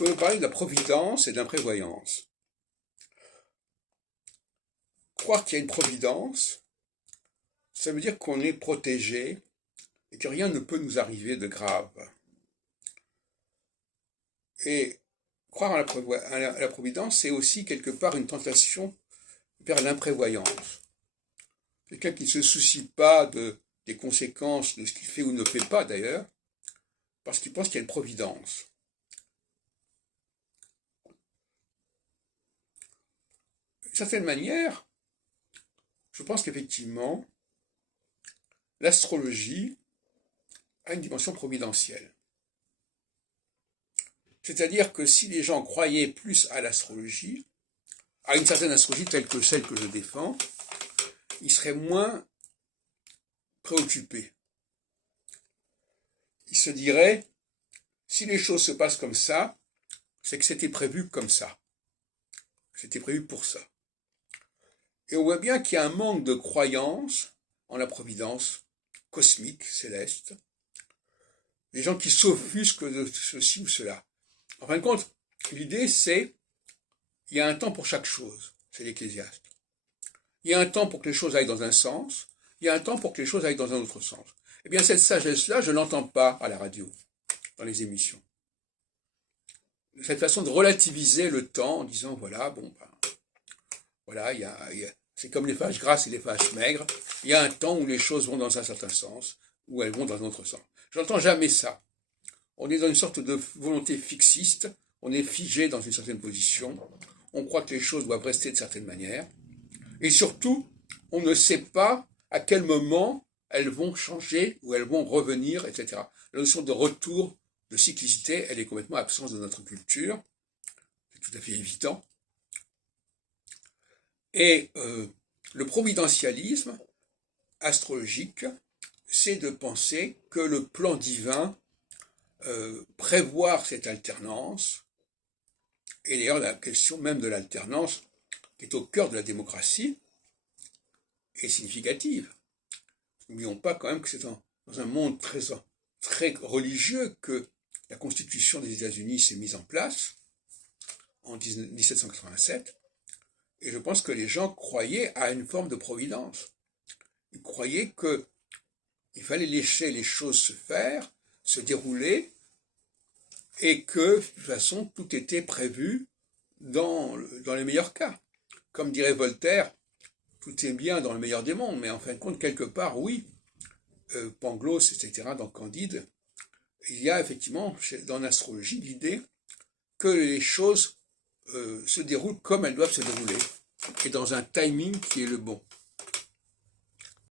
On peut parler de la providence et de l'imprévoyance. Croire qu'il y a une providence, ça veut dire qu'on est protégé et que rien ne peut nous arriver de grave. Et croire à la providence, c'est aussi quelque part une tentation vers l'imprévoyance. Quelqu'un qui ne se soucie pas des conséquences de ce qu'il fait ou ne fait pas d'ailleurs, parce qu'il pense qu'il y a une providence. D'une certaine manière, je pense qu'effectivement, l'astrologie a une dimension providentielle. C'est-à-dire que si les gens croyaient plus à l'astrologie, à une certaine astrologie telle que celle que je défends, ils seraient moins préoccupés. Ils se diraient, si les choses se passent comme ça, c'est que c'était prévu comme ça. C'était prévu pour ça. Et on voit bien qu'il y a un manque de croyance en la providence cosmique, céleste. Des gens qui s'offusquent de ceci ou cela. En fin de compte, l'idée c'est, il y a un temps pour chaque chose, c'est l'Ecclésiaste. Il y a un temps pour que les choses aillent dans un sens, il y a un temps pour que les choses aillent dans un autre sens. Eh bien, cette sagesse-là, je ne l'entends pas à la radio, dans les émissions. Cette façon de relativiser le temps en disant, voilà, bon, ben, voilà, c'est comme les vaches grasses et les vaches maigres, il y a un temps où les choses vont dans un certain sens, où elles vont dans un autre sens. Je n'entends jamais ça. On est dans une sorte de volonté fixiste, on est figé dans une certaine position, on croit que les choses doivent rester de certaine manière, et surtout, on ne sait pas à quel moment elles vont changer ou elles vont revenir, etc. La notion de retour, de cyclicité, elle est complètement absente de notre culture, c'est tout à fait évident. Et le providentialisme astrologique, c'est de penser que le plan divin, prévoir cette alternance, et d'ailleurs la question même de l'alternance, qui est au cœur de la démocratie, est significative. N'oublions pas quand même que c'est dans un monde très religieux que la Constitution des États-Unis s'est mise en place en 1787, et je pense que les gens croyaient à une forme de providence. Ils croyaient qu'il fallait laisser les choses se faire, se dérouler, et que, de toute façon, tout était prévu dans les meilleurs cas. Comme dirait Voltaire, tout est bien dans le meilleur des mondes, mais en fin de compte, quelque part, oui, Pangloss, etc., dans Candide, il y a effectivement, dans l'astrologie, l'idée que les choses se déroulent comme elles doivent se dérouler, et dans un timing qui est le bon.